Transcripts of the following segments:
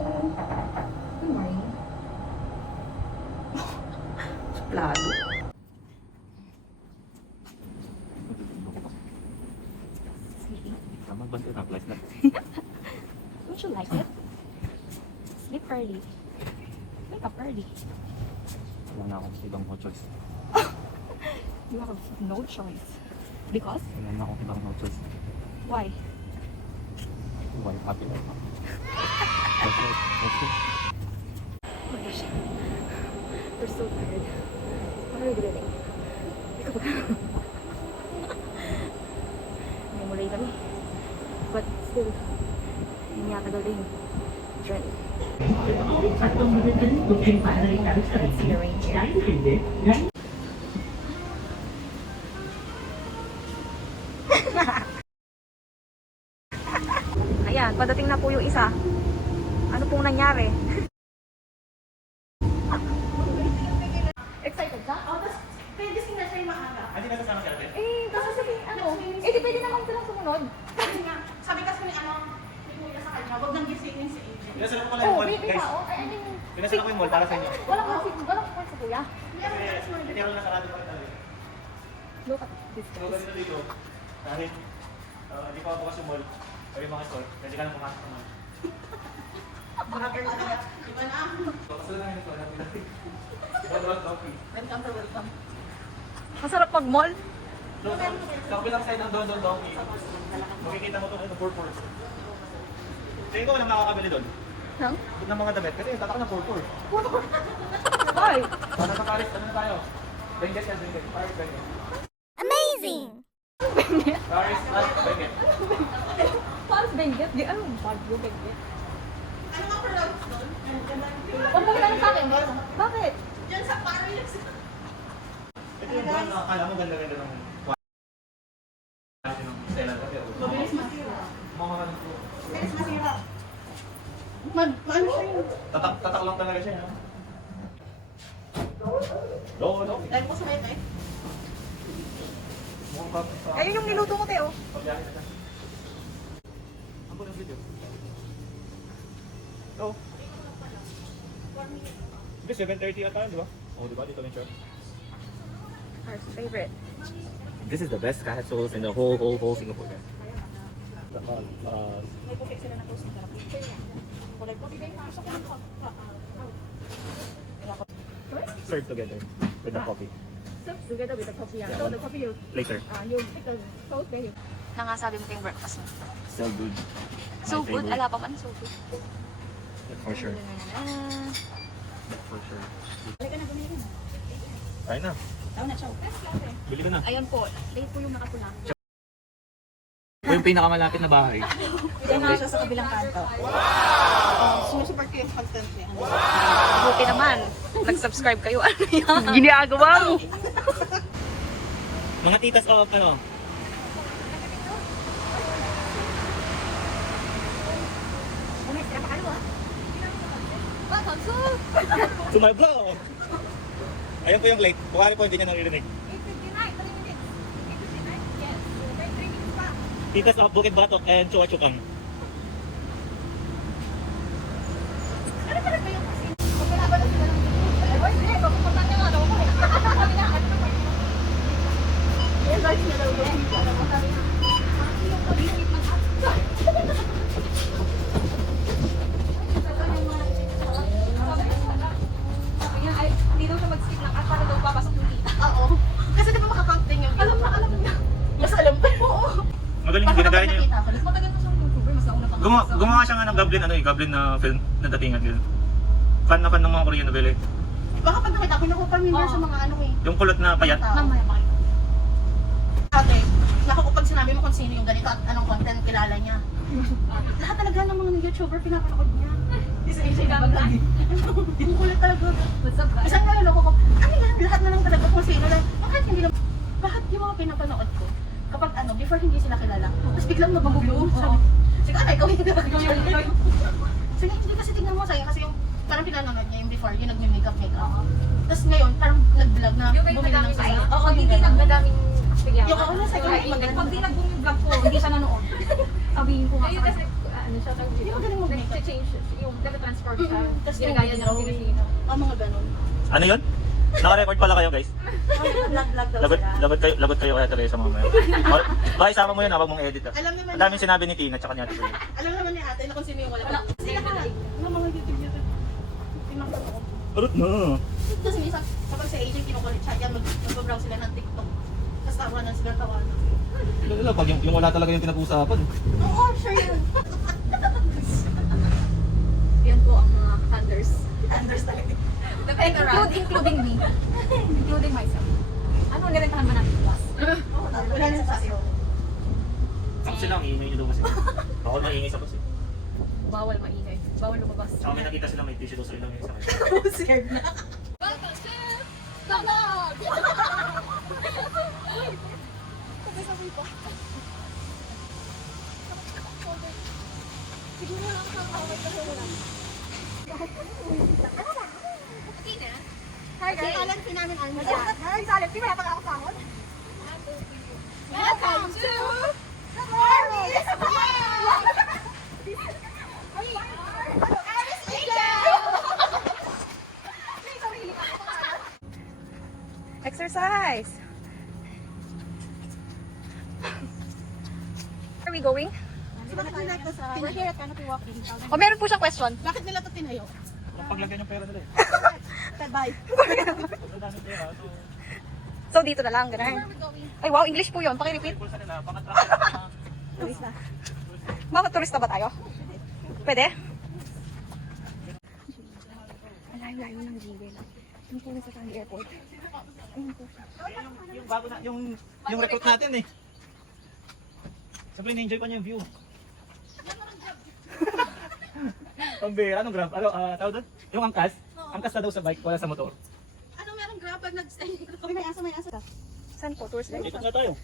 morning. Good morning. Suplado. Tama ba ito na-apply na? Don't you like it? Sleep early. Wake up early. Wala na akong ibang choice. You have no choice. Because? Wala na akong ibang choice. Why? Why? Happy life. Oh my gosh. We're so tired. What are we doing? Hindi ka ba? Memory kami. But still, hindi yata galing. Journey. Let's see the rain here. Ayan, padating na po yung isa. Ano pong nangyari? Excited ka? Oh, tapos, pwede gising na siya yung maaga. Hindi na kasama si ate? Eh, kasi sabihin, ano? Eh, di pwede naman silang sumunod. Kasi nga, sabi kasi ni ni Kuya sa kanya, huwag nang gisingin si AJ. Pinasala ko pala yung Oh, mall, baby guys. tao. I mean, Pinasala ko yung mall para sa inyo. walang point si kuya. Hindi ako nasarado pa rin tayo. Look at this So, guys. ganito dito. Dahil hindi pa bukas yung mall. Pero yung mga store, pwede ka lang pumasok sa mall. Vlogger na kaya. Iba na. So, kaso lang yung store natin. Welcome to welcome. Masarap mag-mall. So, sa kabilang side ng Don Don Donkey, makikita mo itong purpur. Tingin ko walang makakabili doon. Huh? Ng mga damit, kasi tatak ng purpur. Why? Para sa Paris, ano na tayo? Benguet yan, Benguet. Paris, Benguet. Paris, Benguet. Paano Benguet? Di ano? Baguio Benguet. Ano nga products doon? Huwag mo lang sa akin. Bakit? Diyan sa Paris. Ito yung brand na akala mo ganda-ganda ng quality ng Stella. Mabilis masira. Mga ano po. Mabilis masira. Ano siya yun? Tatak lang talaga siya, no? No. Dahil ko sa may may. Mukhang pa. Ayun yung niluto ko, Teo. Pagbiyahe na siya. Ang po ng video. Oh. Hindi, 7:30 ata, di ba? Oh, di ba? Dito yung shot. Our favorite. This is the best castles in the whole Singapore. May puti sila na post ng picture niya. Kulay puti kayo pasok ng Served together with the coffee. Together with the coffee. Yeah, So one- the coffee you Later. you pick the toast there. Nangasabi mo kayong breakfast mo. So good. So My good. favorite. Ala pa man. So good. For sure. For sure. Halika na bumili na. Kain na. Tao na siya. Bili ka na. Ayan po. Late po yung nakapula. Ito yung pinakamalapit na bahay. Diyan na siya sa kabilang kanto. Sinusupport ko yung content niya. Buti naman. Nag-subscribe kayo. Ano yan? Ginagawa mo. Mga titas of ano? To my vlog! Ayan po yung late. Bukari po hindi niya naririnig. 8:59, 3 minutes. 8:59? Yes. 3 minutes pa. Titas of Bukit Batok and Chua Chukang. Ano pala ba yung kasi? Pag kalaban na sila ng Oy, hindi. Papupunta niya nga daw ako eh. Sabi niya, ano pa? Yes, guys, niya daw yun. Sabi niya, yung pag-isip ng Sabi niya, ay, hindi daw siya mag-skip ng at para daw papasok yung kita. Oo. Kasi di ba makakaunting yung alam niya. Mas alam ko. Oo. Magaling yung ginagaya niya. Nakita ko. Mas matagal na siyang YouTuber. Mas nauna pa nga. Gumawa siya nga ng Goblin, Goblin na film na datingan yun. Fan na fan ng mga Korean novela. Baka pag nakita ko, naku familiar sa mga ano eh. Yung kulot na payat. Mamaya makita. Ate, naku kapag sinabi mo kung sino yung ganito at anong content kilala niya. Lahat talaga ng mga YouTuber pinapanood niya. Isa na lagi. Ang kulit talaga. What's up, guys? Isang naloloko ko, ano yan, lahat na lang talaga kung sino lang. Bakit hindi lang, bakit yung mga pinapanood ko, kapag ano, before hindi sila kilala, tapos biglang mabagulo. Sabi, sige, ano, ikaw yung sige, hindi kasi tingnan mo sa'yo, kasi yung parang pinanood niya yung before, yung nagme-makeup. Tapos ngayon, parang nag-vlog na Yung bumili ng sayo. Oo, hindi nagmadaming bigyan. Yung ako na sa'yo, Pag di nag-vlog po, hindi siya nanood. Sabihin ko nga. Ayun kasi, ano siya, tawag Hindi dito. magaling mag-makeup. Nag-change, yung nag-transform siya. Tas Ginagaya niya ng drawing. sino-sino. Mga ganon. Ano yun? Naka-record pala kayo guys. Vlog daw Lagot, sila. lagot kayo kaya Teresa mamaya. Baka isama mo yun habang mong edit ah. Alam naman, Ang daming sinabi ni Tina tsaka ni Ate Pearl. alam naman ni ate na kung sino yung wala. Sila ka. Ano mga YouTube. Tinakot ako. Arot na. Kasi minsan, kapag sa agent kinukulit siya, yan, mag-browse sila ng TikTok. Tapos tawanan sila tawanan. Lalo pag yung wala talaga yung pinag-uusapan. Oo, sure yun. Yan po ang mga thunders. Understand. Including me. Including myself. Ano, nirentahan ba natin class? Oo, wala na sa sa'yo. Saka sila ang iingay nyo daw kasi. Bawal maingay sa bus eh. Bawal maingay. Bawal lumabas. Tsaka may nakita sila may tissue daw sa ilong yung isa kayo. Oo, scared na. Hi guys! Alam si namin ang Hi, Salit! Di ba natang ako sahod? Welcome to the Paris! Exercise! Where are we going? Bakit nila ito sa... We're here at Canopy Walking. O, meron po siyang question. Bakit nila ito tinayo? Walang paglagyan yung pera nila eh. Bye. Ang daming pera. So, So, dito na lang, gano'n. Ay, wow, English po yun. Pakirepeat. sa nila, pang-attract na. Tuwis na. Mga turista ba tayo? Pwede? Ang layo-layo ng Jewel. Yung po sa Candy Airport. Ayun po siya. Yung bago na, yung recruit natin eh. Siyempre, na-enjoy pa niya yung view. Ang bira, anong grab? Ano, tawag doon? Yung angkas? Angkas na daw sa bike, wala sa motor. Ano meron grab pag nag-stay? Kami may asa. Saan po? Tourist guide? Ikot na tayo.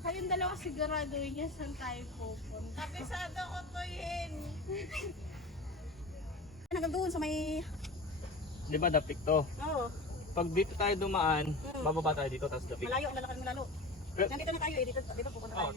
Kayong dalawa sigurado niya saan tayo pupunta. Kabisado ko to yun. Hanggang doon sa may... Di ba, dapik to? Oo. Pag dito tayo dumaan, bababa tayo dito, tapos dapik. Malayo ang lalakad mo lalo. Nandito na tayo eh. Dito pupunta tayo.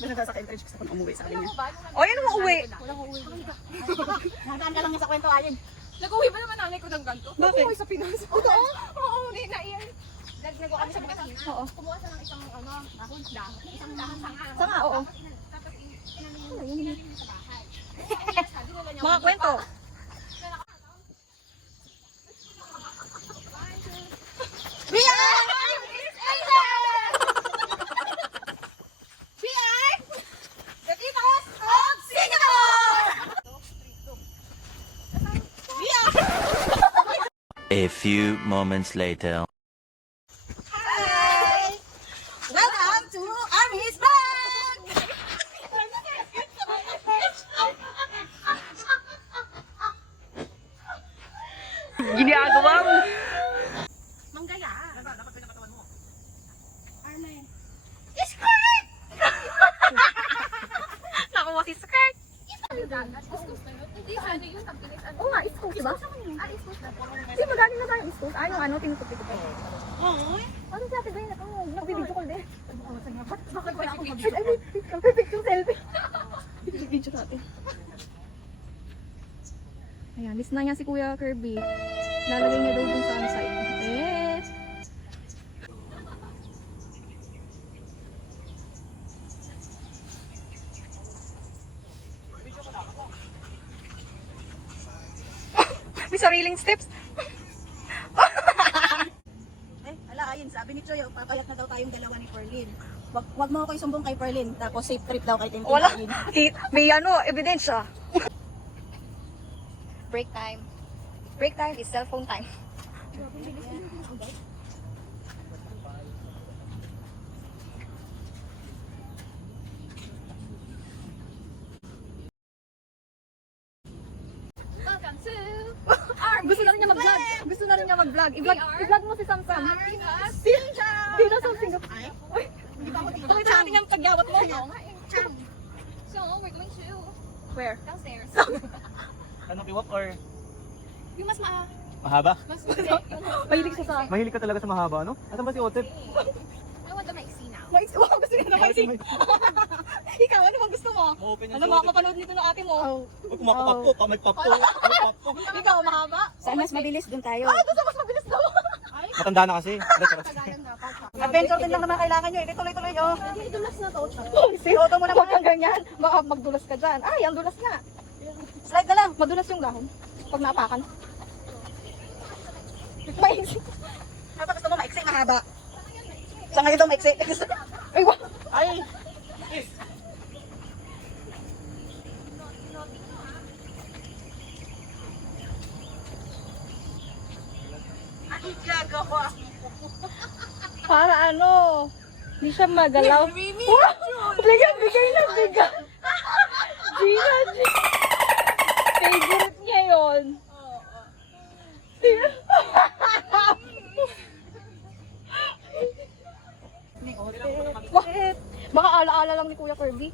May nagsasaka-encourage gusto ko na umuwi sa akin niya. O, yan mo uwi. Nakadaan ka lang niya sa kwento ayin. Nag-uwi ba naman nanay ko ng ganito? Bakit? Nag-uwi sa Pinas. Oo, oo, hindi na iyan. Nag-uwi kami sa Pinas. Oo. Kumuha siya ng isang dahon. Isang dahon sanga. Sanga, oo. Tapos inano niya sa bahay. Mga kwento. A few moments later. Hi! Welcome to Army's Bag! Ginagawa mo. Manggaya. Dapat pinakatawan mo. Army. Nakuha si skirt. Hindi, ano yun? Ang pinis, ano? Oo nga, East Coast, diba? East Coast na po. Hindi, magaling na tayo East Coast. Ay, yung ano, tinutupi ko pa. Oo. Ano si Ate Gayna? Oo, nagbibidyo ko din. Bakit wala akong Ay, ay, perfect yung selfie. Video natin. Ayan, list na niya si Kuya Kirby. Lalagay niya daw dun sa ano side. Eh. May sariling steps. Ala, ayun, sabi ni Choy, papayat na daw tayong dalawa ni Perlin. Wag mo ako isumbong kay Perlin, tapos safe trip daw kay Tintin. Wala. May ano, ebidensya. Break time. Break time is cellphone time. Welcome to Gusto na rin niya mag-vlog. Gusto na rin niya mag-vlog. I-vlog mo si Samsam. Army's Dito sa Singapore. Ay, pakita natin yung pagyawat mo. So, we're going to Where? downstairs. Anong kiwap or Yung mas mahaba? mas hindi. Yung mas Mahilig siya sa... Mahilig ka talaga sa mahaba, no? Asan ba si Otep? I want the maiksi now. Mais, wow, gusto niya na mais. Ikaw, ano bang gusto mo? Ma-open yung Ano mo, mapanood nito ng ate mo? Huwag kumapapap po, may papo. May papo. Ikaw, mahaba? Saan mas mabilis doon tayo? Ah, gusto mas mabilis daw. Matanda na kasi. Tagalan dapat. Adventure din lang naman kailangan nyo. Ito tuloy-tuloy nyo. Hindi, dulas na to. Sihoto mo naman kang ganyan. Baka magdulas ka dyan. Ay, ang dulas nga. Slide na lang. Madulas yung dahon. Pag naapakan. Maiksi. Ano ba gusto mo? Maiksi, mahaba. Sa ngayon ito, maiksi. Ay, wow. Ay. Ay, gagawa. Para ano? Hindi siya magalaw. Wow! Bigay na bigay. Gina, Gina. Favorite niya yun. Bakit? Baka ala-ala lang ni Kuya Kirby.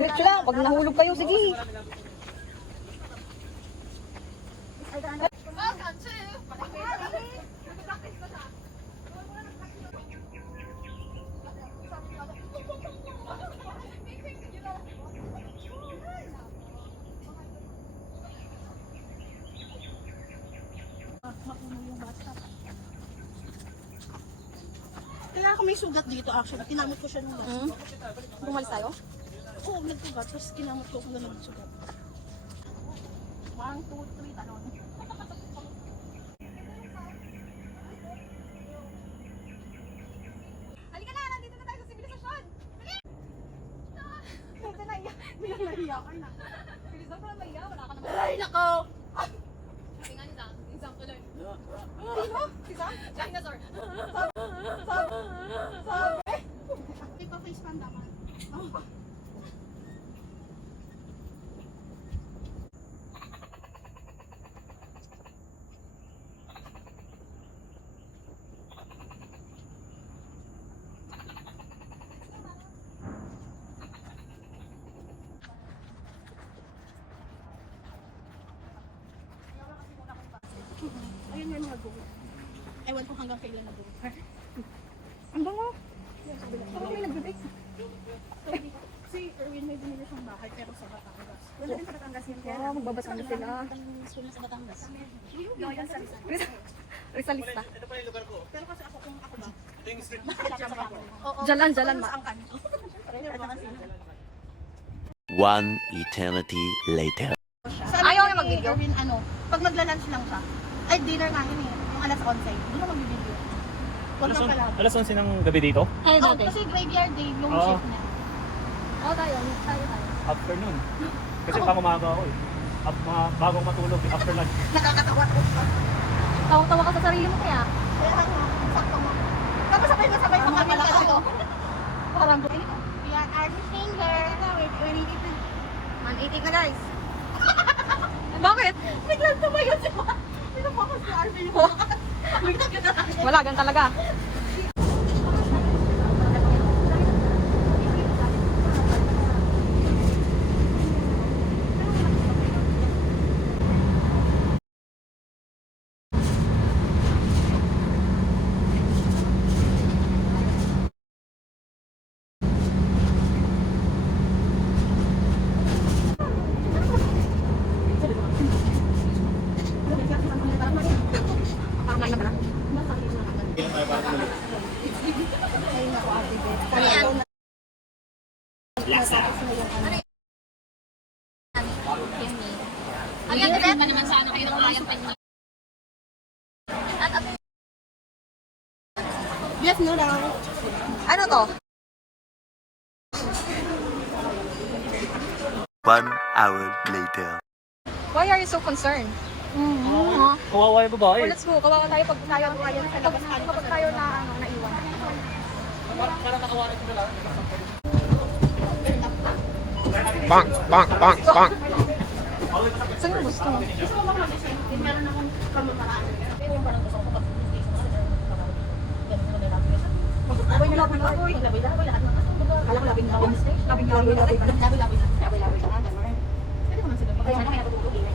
Diretso lang, pag nahulog kayo, sige. Kaya ako may sugat dito actually. Kinamot ko siya nung last. Bumalis tayo? Oo, nagsugat. Tapos kinamot ko kung gano'n nagsugat. 1, 2, 3, talon. Halika na, nandito na tayo sa sibilisasyon. Ito na iya. Bilang nahiya ka na. Bilis ako na maiya, wala ka naman. Ay, nako! Sabi nga ni Zang, yung Zang tuloy. Sino? Si Sam? Dinosaur. Sabi? May pa-face pan dapat. Ayun yung mga buho. Ewan ko hanggang kailan na buho. Ang bango. Parang may nagbibig. Si Erwin may binili siyang bahay pero sa Batangas. Wala din sa Batangas yun. Wow, magbabasa na sila. Ang school na sa Batangas. Rizalista. Ito pa yung lugar ko. Pero kasi ako kung ako ba? Ito yung street. Oo. Jalan ma. Ang kanto. One eternity later. Ayaw niya mag-video? Erwin, pag magla-lunch lang siya. Ay, dinner nga yun eh. Yung alas 11. Doon na mag-video. Huwag kang pala. Alas 11 ng gabi dito? Oh, kasi graveyard day yung Oo. shift niya. Oo, tayo. Tayo. Afternoon. Kasi pangumaga ako eh. Mga bagong matulog eh, after lunch. Nakakatawa ko. Tawa-tawa ka sa sarili mo kaya. Kaya lang, sakto mo. Tapos sabay pa kami sa ano. Parang We are artist singer. We're 180 na guys. Bakit? Biglang tumayo si Ma. Pinapokus si Arvin. Biglang ganda lang. Wala, gan talaga. Ang yan, Beth, pa naman sana kayo ng ayang penny. Yes, no daw. Ano to? 1 hour later. Why are you so concerned? Kawawa yung babae. Let's go. Kawawa tayo pag tayo kapag tayo na naiwan. Parang nakawalan ko na lang. Bang, bang, bang, bang. Saan yung gusto mo? Meron akong kamuparaan. Pero yung parang gusto ko kapag Labay na labay na. labay-labay lahat ng Kala ko labing labay. Labing labay-labay labay. labay-labay. Labay-labay. Pwede ko man sila. Okay, sana may natutulog eh.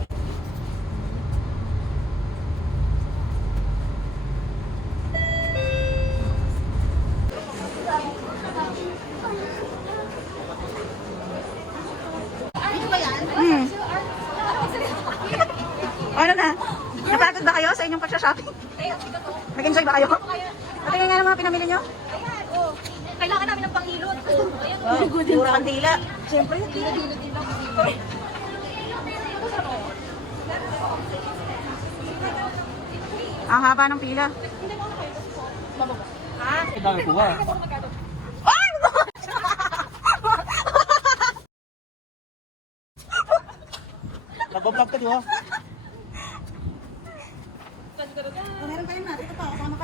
Napagod ba kayo sa inyong pag-shopping? Nag-enjoy ba kayo? Patingin nga ng mga pinamili nyo. Kailangan namin ng pangilot. Ayan, Pura kandila. Siyempre, hilot-hilot din lang. ang haba ng pila. Ang dami po ba? Nagbablog ka, di ba? Meron pa yun na. Ito pa, kasama